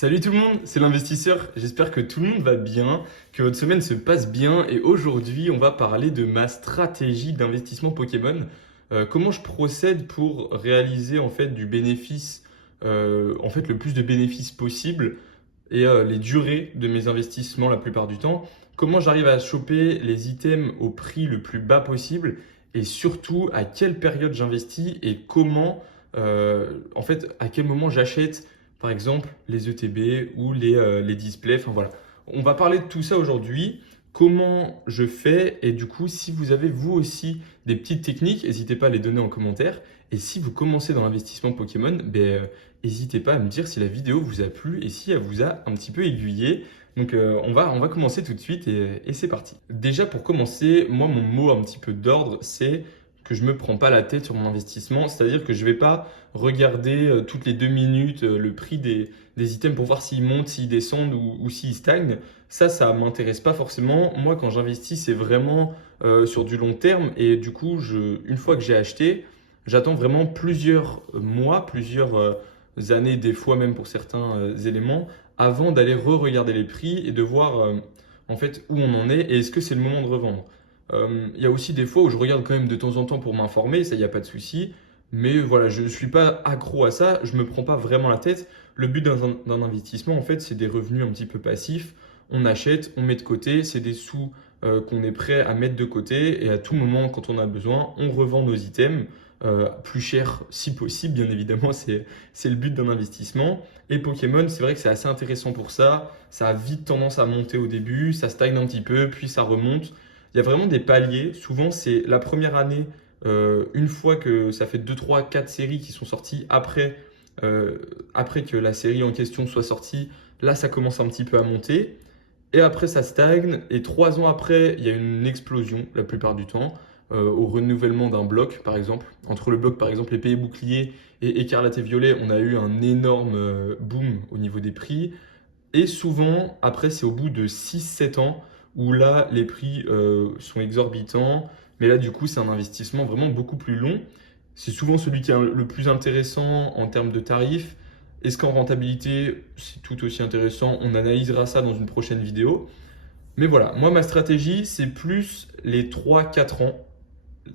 Salut tout le monde, c'est l'investisseur. J'espère que tout le monde va bien, que votre semaine se passe bien. Et aujourd'hui, on va parler de ma stratégie d'investissement Pokémon. Comment je procède pour réaliser en fait du bénéfice, le plus de bénéfices possible et les durées de mes investissements la plupart du temps. Comment j'arrive à choper les items au prix le plus bas possible et surtout à quelle période j'investis et comment, à quel moment j'achète par exemple les ETB ou les displays. Enfin voilà, on va parler de tout ça aujourd'hui. Comment je fais et du coup, si vous avez vous aussi des petites techniques, n'hésitez pas à les donner en commentaire. Et si vous commencez dans l'investissement Pokémon, n'hésitez pas à me dire si la vidéo vous a plu et si elle vous a un petit peu aiguillé. Donc on va commencer tout de suite et c'est parti. Déjà pour commencer, moi mon mot un petit peu d'ordre, c'est que je me prends pas la tête sur mon investissement. C'est-à-dire que je vais pas regarder toutes les 2 minutes le prix des items pour voir s'ils montent, s'ils descendent ou s'ils stagnent. Ça m'intéresse pas forcément. Moi quand j'investis, c'est vraiment sur du long terme et du coup, une fois que j'ai acheté, j'attends vraiment plusieurs mois, plusieurs années, des fois même pour certains éléments, avant d'aller re-regarder les prix et de voir en fait où on en est et est-ce que c'est le moment de revendre. Il y a aussi des fois où je regarde quand même de temps en temps pour m'informer, ça il n'y a pas de souci. Mais voilà, je ne suis pas accro à ça, je ne me prends pas vraiment la tête. Le but d'un investissement, en fait, c'est des revenus un petit peu passifs. On achète, on met de côté, c'est des sous qu'on est prêt à mettre de côté. Et à tout moment, quand on a besoin, on revend nos items plus cher si possible, bien évidemment, c'est le but d'un investissement. Et Pokémon, c'est vrai que c'est assez intéressant pour ça. Ça a vite tendance à monter au début, ça stagne un petit peu, puis ça remonte. Il y a vraiment des paliers. Souvent, c'est la première année, une fois que ça fait 2, 3, 4 séries qui sont sorties après que la série en question soit sortie, là, ça commence un petit peu à monter. Et après, ça stagne. Et 3 ans après, il y a une explosion, la plupart du temps, au renouvellement d'un bloc, par exemple. Entre le bloc, par exemple, épée et bouclier et écarlate et violet, on a eu un énorme boom au niveau des prix. Et souvent, après, c'est au bout de 6, 7 ans où là, les prix sont exorbitants. Mais là, du coup, c'est un investissement vraiment beaucoup plus long. C'est souvent celui qui est le plus intéressant en termes de tarifs. Est-ce qu'en rentabilité, c'est tout aussi intéressant? On analysera ça dans une prochaine vidéo. Mais voilà, moi, ma stratégie, c'est plus les 3, 4 ans.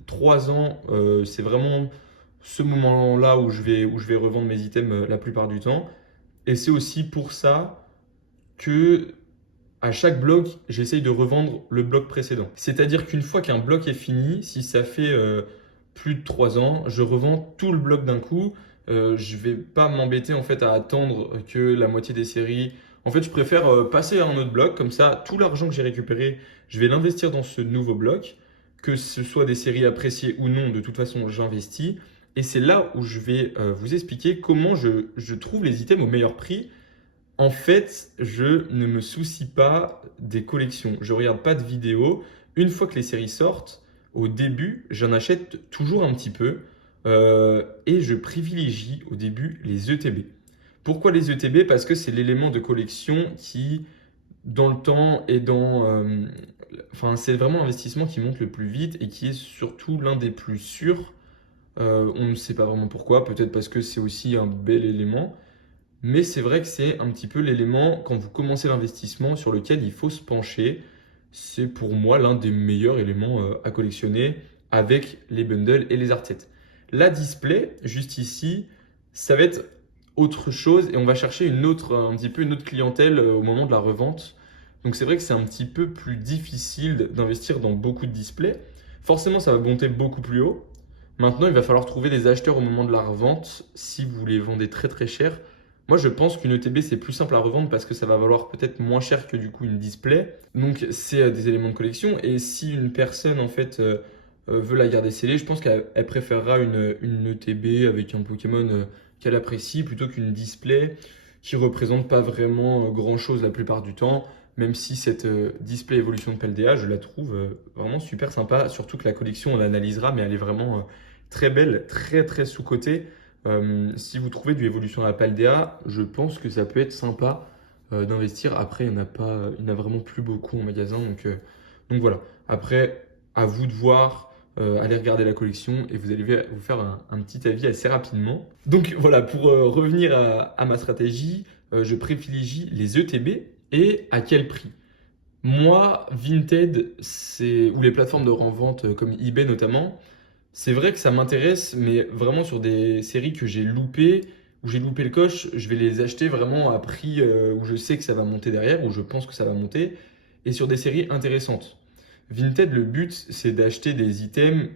3 ans, c'est vraiment ce moment-là où je vais revendre mes items la plupart du temps. Et c'est aussi pour ça que à chaque bloc, j'essaye de revendre le bloc précédent. C'est-à-dire qu'une fois qu'un bloc est fini, si ça fait plus de 3 ans, je revends tout le bloc d'un coup. Je ne vais pas m'embêter en fait à attendre que la moitié des séries. En fait, je préfère passer à un autre bloc. Comme ça, tout l'argent que j'ai récupéré, je vais l'investir dans ce nouveau bloc. Que ce soit des séries appréciées ou non, de toute façon, j'investis. Et c'est là où je vais vous expliquer comment je trouve les items au meilleur prix. En fait, je ne me soucie pas des collections. Je ne regarde pas de vidéos. Une fois que les séries sortent, au début, j'en achète toujours un petit peu et je privilégie au début les ETB. Pourquoi les ETB? Parce que c'est l'élément de collection qui, dans le temps et c'est vraiment l'investissement qui monte le plus vite et qui est surtout l'un des plus sûrs. On ne sait pas vraiment pourquoi, peut-être parce que c'est aussi un bel élément. Mais c'est vrai que c'est un petit peu l'élément, quand vous commencez l'investissement, sur lequel il faut se pencher. C'est pour moi l'un des meilleurs éléments à collectionner avec les bundles et les art-sets. La display, juste ici, ça va être autre chose et on va chercher un petit peu une autre clientèle au moment de la revente. Donc c'est vrai que c'est un petit peu plus difficile d'investir dans beaucoup de displays. Forcément, ça va monter beaucoup plus haut. Maintenant, il va falloir trouver des acheteurs au moment de la revente si vous les vendez très très cher. Moi, je pense qu'une ETB, c'est plus simple à revendre parce que ça va valoir peut-être moins cher que du coup une display. Donc, c'est des éléments de collection. Et si une personne, en fait, veut la garder scellée, je pense qu'elle préférera une ETB avec un Pokémon qu'elle apprécie plutôt qu'une display qui représente pas vraiment grand-chose la plupart du temps. Même si cette display évolution de PLDA, je la trouve vraiment super sympa. Surtout que la collection, on l'analysera, mais elle est vraiment très belle, très très sous-cotée. Si vous trouvez du évolution à la Paldea, je pense que ça peut être sympa d'investir. Après, il n'y en a vraiment plus beaucoup en magasin. Donc voilà. Après, à vous de voir, allez regarder la collection et vous allez vous faire un petit avis assez rapidement. Donc voilà, pour revenir à ma stratégie, je privilégie les ETB et à quel prix? Moi, Vinted, ou les plateformes de revente comme eBay notamment, c'est vrai que ça m'intéresse, mais vraiment sur des séries que j'ai loupées, où j'ai loupé le coche, je vais les acheter vraiment à prix où je sais que ça va monter derrière, où je pense que ça va monter, et sur des séries intéressantes. Vinted, le but, c'est d'acheter des items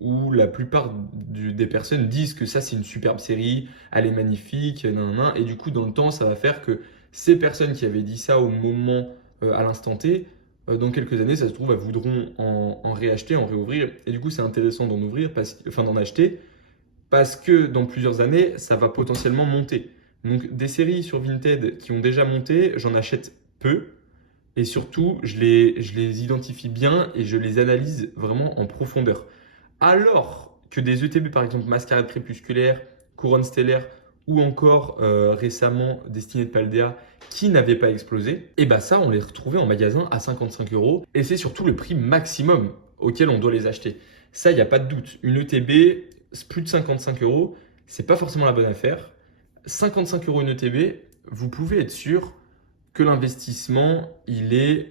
où la plupart des personnes disent que ça, c'est une superbe série, elle est magnifique, nan, nan, nan, et du coup, dans le temps, ça va faire que ces personnes qui avaient dit ça au moment, à l'instant T, dans quelques années, ça se trouve, elles voudront en réacheter, en réouvrir. Et du coup, c'est intéressant d'en ouvrir, enfin d'en acheter, parce que dans plusieurs années, ça va potentiellement monter. Donc, des séries sur Vinted qui ont déjà monté, j'en achète peu. Et surtout, je les identifie bien et je les analyse vraiment en profondeur. Alors que des ETB, par exemple, Mascarade crépusculaire, Couronne stellaire ou encore récemment Destinée de Paldea qui n'avaient pas explosé, et bah ça, on les retrouvait en magasin à 55 euros et c'est surtout le prix maximum auquel on doit les acheter. Ça, il n'y a pas de doute. Une ETB, plus de 55 euros, c'est pas forcément la bonne affaire. 55 euros une ETB, vous pouvez être sûr que l'investissement, il est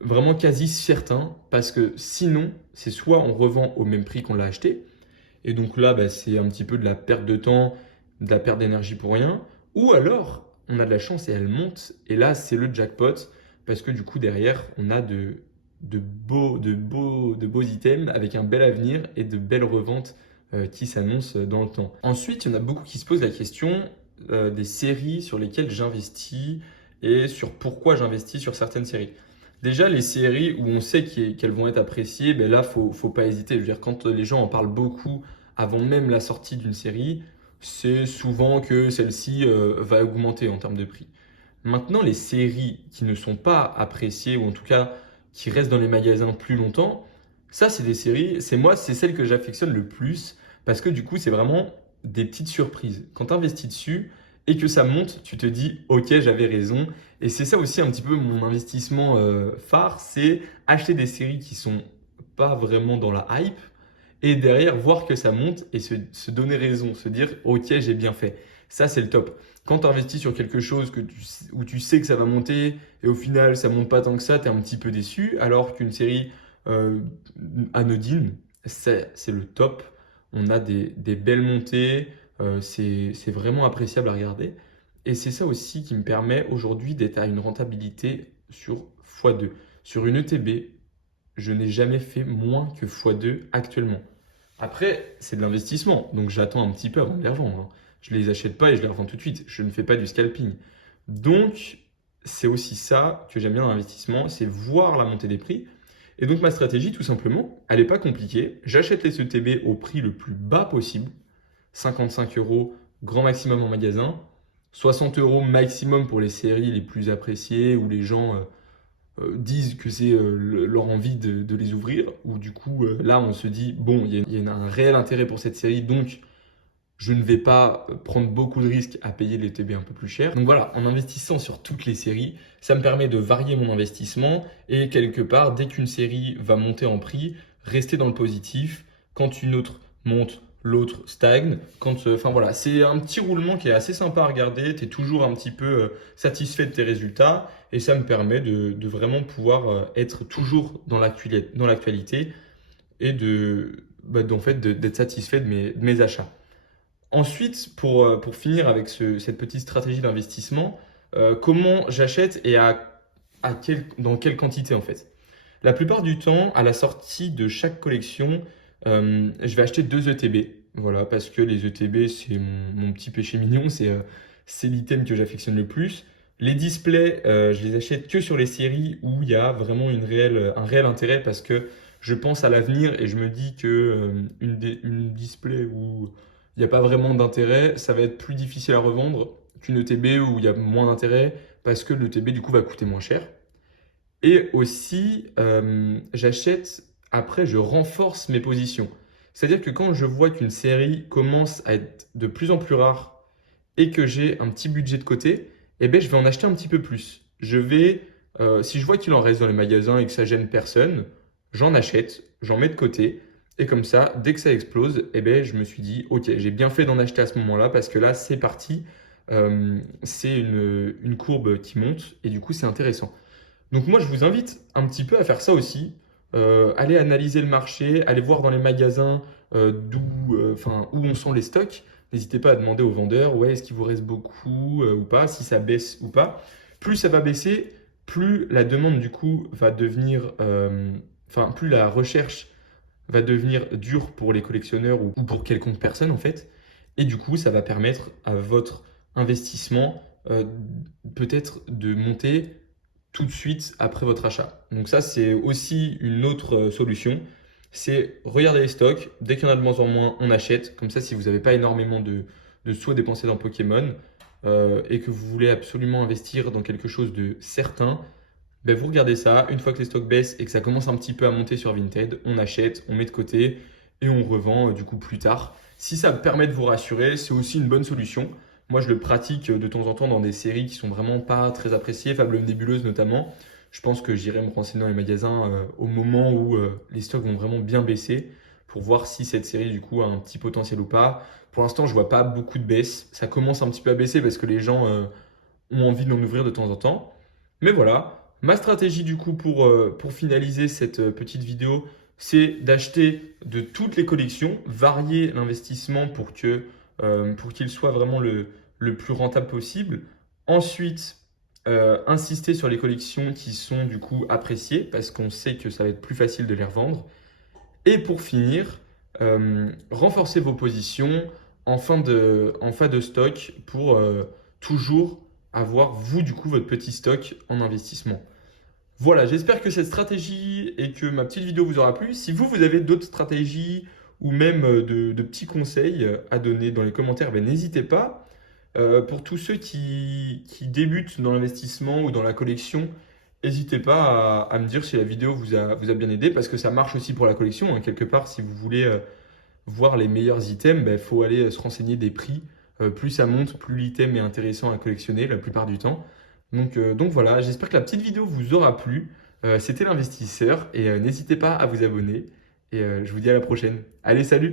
vraiment quasi certain, parce que sinon, c'est soit on revend au même prix qu'on l'a acheté, et donc là, bah, c'est un petit peu de la perte de temps, de la perte d'énergie pour rien, ou alors on a de la chance et elle monte, et là, c'est le jackpot, parce que du coup, derrière, on a de beaux items avec un bel avenir et de belles reventes qui s'annoncent dans le temps. Ensuite, il y en a beaucoup qui se posent la question des séries sur lesquelles j'investis et sur pourquoi j'investis sur certaines séries. Déjà, les séries où on sait qu'elles vont être appréciées, ben là, faut pas hésiter. Je veux dire, quand les gens en parlent beaucoup avant même la sortie d'une série, c'est souvent que celle-ci va augmenter en termes de prix. Maintenant, les séries qui ne sont pas appréciées, ou en tout cas qui restent dans les magasins plus longtemps, ça, c'est des séries, c'est celle que j'affectionne le plus, parce que du coup, c'est vraiment des petites surprises. Quand tu investis dessus et que ça monte, tu te dis, ok, j'avais raison. Et c'est ça aussi un petit peu mon investissement phare, c'est acheter des séries qui sont pas vraiment dans la hype, et derrière voir que ça monte et se donner raison, se dire, ok, j'ai bien fait. Ça, c'est le top. Quand tu investis sur quelque chose où tu sais que ça va monter et au final ça monte pas tant que ça, tu es un petit peu déçu, alors qu'une série euh, anodine, c'est le top. On a des belles montées, c'est vraiment appréciable à regarder. Et c'est ça aussi qui me permet aujourd'hui d'être à une rentabilité sur x2. Sur une ETB, je n'ai jamais fait moins que x2 actuellement. Après, c'est de l'investissement, donc j'attends un petit peu avant de les revendre, hein. Je ne les achète pas et je les revends tout de suite. Je ne fais pas du scalping. Donc, c'est aussi ça que j'aime bien dans l'investissement, c'est voir la montée des prix. Et donc, ma stratégie, tout simplement, elle n'est pas compliquée. J'achète les ETB au prix le plus bas possible, 55 euros grand maximum en magasin, 60 euros maximum pour les séries les plus appréciées où les gens disent que c'est leur envie de les ouvrir, ou du coup là on se dit bon, il y a un réel intérêt pour cette série, donc je ne vais pas prendre beaucoup de risques à payer les TB un peu plus cher. Donc voilà, en investissant sur toutes les séries, ça me permet de varier mon investissement et quelque part, dès qu'une série va monter en prix, rester dans le positif. Quand une autre monte, l'autre stagne. Enfin voilà, c'est un petit roulement qui est assez sympa à regarder. Tu es toujours un petit peu satisfait de tes résultats et ça me permet de vraiment pouvoir être toujours dans l'actualité et en fait, d'être satisfait de mes achats. Ensuite, pour finir avec cette petite stratégie d'investissement, comment j'achète et dans quelle quantité en fait? La plupart du temps, à la sortie de chaque collection, je vais acheter 2 ETB. Voilà, parce que les ETB, c'est mon petit péché mignon, c'est l'item que j'affectionne le plus. Les displays, je les achète que sur les séries où il y a vraiment un réel intérêt, parce que je pense à l'avenir et je me dis que une display où il n'y a pas vraiment d'intérêt, ça va être plus difficile à revendre qu'une ETB où il y a moins d'intérêt, parce que l'ETB du coup va coûter moins cher. Et aussi, j'achète, après je renforce mes positions. C'est-à-dire que quand je vois qu'une série commence à être de plus en plus rare et que j'ai un petit budget de côté, eh ben, je vais en acheter un petit peu plus. Si je vois qu'il en reste dans les magasins et que ça gêne personne, j'en achète, j'en mets de côté. Et comme ça, dès que ça explose, eh ben, je me suis dit, ok, j'ai bien fait d'en acheter à ce moment-là, parce que là, c'est parti. c'est une courbe qui monte et du coup c'est intéressant. Donc moi je vous invite un petit peu à faire ça aussi. Allez analyser le marché, allez voir dans les magasins où on sent les stocks. N'hésitez pas à demander aux vendeurs, ouais, est-ce qu'il vous reste beaucoup ou pas, si ça baisse ou pas. Plus ça va baisser, plus la demande du coup va devenir, plus la recherche va devenir dure pour les collectionneurs ou pour quelconque personne en fait. Et du coup, ça va permettre à votre investissement peut-être de monter tout de suite après votre achat. Donc ça, c'est aussi une autre solution. C'est regarder les stocks. Dès qu'il y en a de moins en moins, on achète. Comme ça, si vous n'avez pas énormément de sous à dépenser dans Pokémon et que vous voulez absolument investir dans quelque chose de certain, ben vous regardez ça. Une fois que les stocks baissent et que ça commence un petit peu à monter sur Vinted, on achète, on met de côté et on revend du coup plus tard. Si ça permet de vous rassurer, c'est aussi une bonne solution. Moi, je le pratique de temps en temps dans des séries qui sont vraiment pas très appréciées, Fable Nébuleuse notamment. Je pense que j'irai me renseigner dans les magasins au moment où les stocks vont vraiment bien baisser pour voir si cette série du coup a un petit potentiel ou pas. Pour l'instant, je vois pas beaucoup de baisse. Ça commence un petit peu à baisser parce que les gens ont envie d'en ouvrir de temps en temps. Mais voilà, ma stratégie du coup pour finaliser cette petite vidéo, c'est d'acheter de toutes les collections, varier l'investissement pour qu'il soit vraiment le plus rentable possible. Ensuite, insister sur les collections qui sont du coup appréciées parce qu'on sait que ça va être plus facile de les revendre. Et pour finir, renforcer vos positions en fin de stock pour toujours avoir, vous, du coup, votre petit stock en investissement. Voilà, j'espère que cette stratégie et que ma petite vidéo vous aura plu. Si vous avez d'autres stratégies ou même de petits conseils à donner dans les commentaires, ben, n'hésitez pas. Pour tous ceux qui débutent dans l'investissement ou dans la collection, n'hésitez pas à me dire si la vidéo vous a bien aidé, parce que ça marche aussi pour la collection, hein. Quelque part, si vous voulez voir les meilleurs items, il faut aller se renseigner des prix. Plus ça monte, plus l'item est intéressant à collectionner la plupart du temps. Donc voilà, j'espère que la petite vidéo vous aura plu. C'était l'investisseur et n'hésitez pas à vous abonner. Et je vous dis à la prochaine. Allez, salut!